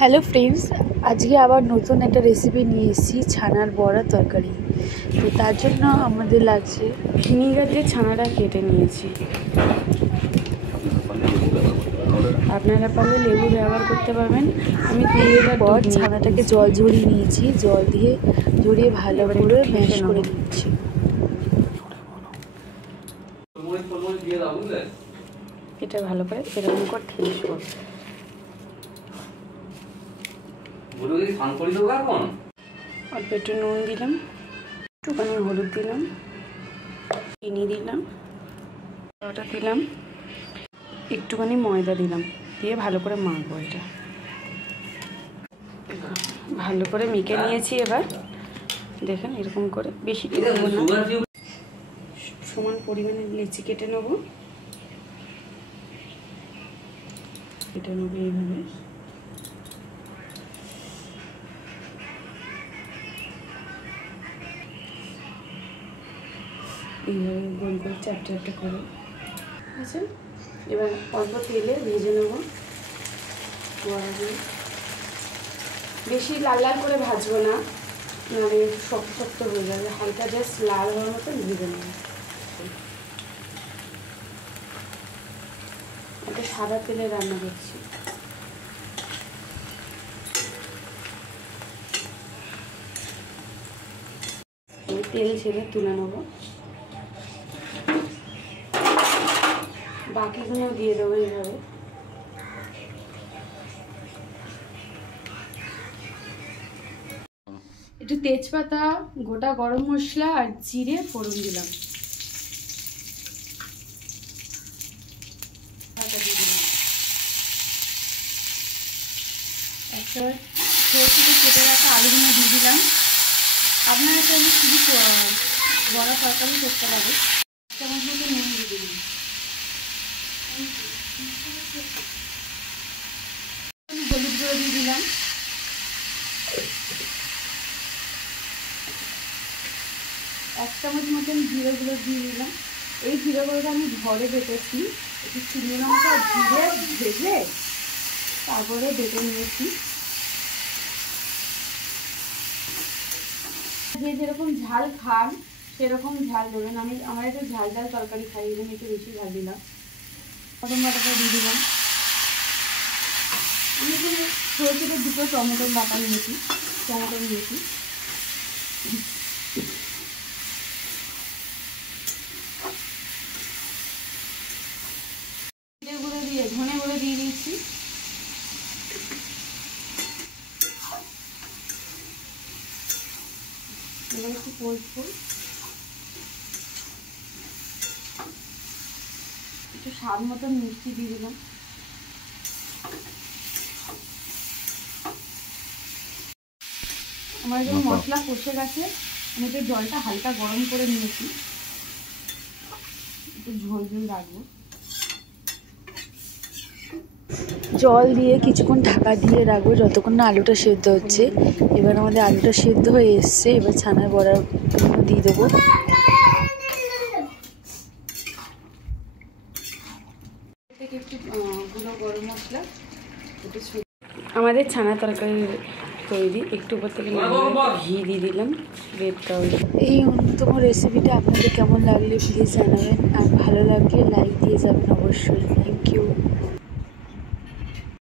Hello friends, আজকে আবার নতুন একটা রেসিপি নিয়ে এসেছি, ছানার বড়া তরকারি। তো তার জন্য আমাদের লাগছে ভিনিগার দিয়ে ছানাটা কেটে নিয়েছি। আপনারা পারলে লেবু ব্যবহার করতে পারবেন। আমি এরপর ছানাটাকে জল ঝরিয়ে নিয়েছি, জল দিয়ে ঝরিয়ে ভালো করে ম্যাশ করে নিচ্ছি। এটা ভালো করে এরকম করে ঠেসবো। অল্প একটু নুন দিলাম, একটুখানি হলুদ দিলাম, চিনি দিলাম, ওটা দিলাম, একটুখানি ময়দা দিলাম, দিয়ে ভালো করে মাখবো। এটা ভালো করে মেখে নিয়েছি। এবার দেখেন এরকম করে বেশি সমান পরিমাণে লেচি কেটে নেবো। কেটে নেবো এইভাবে। এইভাবে গোল করে চারটে চারটে করে। আচ্ছা, এবার অল্প তেলে ভেজে নেব। বেশি লাল লাল করে ভাজবো না, নাহলে শক্ত শক্ত হয়ে যাবে। হালকা জাস্ট লাল হওয়ার মতো ভেজে নেব। একটা সাদা তেলে রান্না করছি। তেল ছেড়ে তুলে নেব, বাকিগুলো দিয়ে দেবো এইভাবে। একটু তেজপাতা, গোটা গরম মশলা আর জিরে ফোড়ন দিলাম। একটা কেটে রাখা আলুগুলো দিয়ে দিলাম। আপনারা চাইলে শুধু বড়া তরকারি করতে পারে। চামচ মতো নুন দিয়ে দিলাম, হলুদ গুঁড়ো দিয়ে দিলাম, এক চামচ মতন জিরে গুঁড়ো দিয়ে দিলাম। এই জিরে গুঁড়োটা আমি ঘরে বেটেছি, একটু চিনি লঙ্কা জিরে ভেজে তারপরে বেটে নিয়েছি। যে যেরকম ঝাল খান সেরকম ঝাল দেবেন। আমার একটু ঝাল ঝাল তরকারি খাই, এখানে একটু বেশি ঝাল দিলাম। প্রথম বাটাটা দিয়ে দিলাম। আমি এখানে ছোটো ছোটো দুটো টমেটোর বাটা নিয়েছি, টমেটো নিয়েছি। গুঁড়ো দিয়ে ধনে গুঁড়ো দিয়ে দিয়েছি। এবার একটু কষবো, একটু স্বাদ মতন মিষ্টি দিয়ে দিলাম। আমার যখন মশলা কষে গেছে, আমি একটু জলটা হালকা গরম করে নিয়েছি, একটু ঝোল ঝোল রাখবো। জল দিয়ে কিছুক্ষণ ঢাকা দিয়ে রাখবো যতক্ষণ না আলুটা সেদ্ধ হচ্ছে। এবার আমাদের আলুটা সেদ্ধ হয়ে এসছে, এবার ছানার বড়ার দিয়ে দেবো। একটু গুঁড়ো গরম মশলা, আমাদের ছানা তরকারি তৈরি। একটু উপর থেকে ঘি দিয়ে দিলাম, রেডটা হয়ে। এই অন্যতম রেসিপিটা আপনাদের কেমন লাগলে প্লিজ জানাবেন, আর ভালো লাগলে লাইক দিয়ে যাবেন অবশ্যই। Thank you.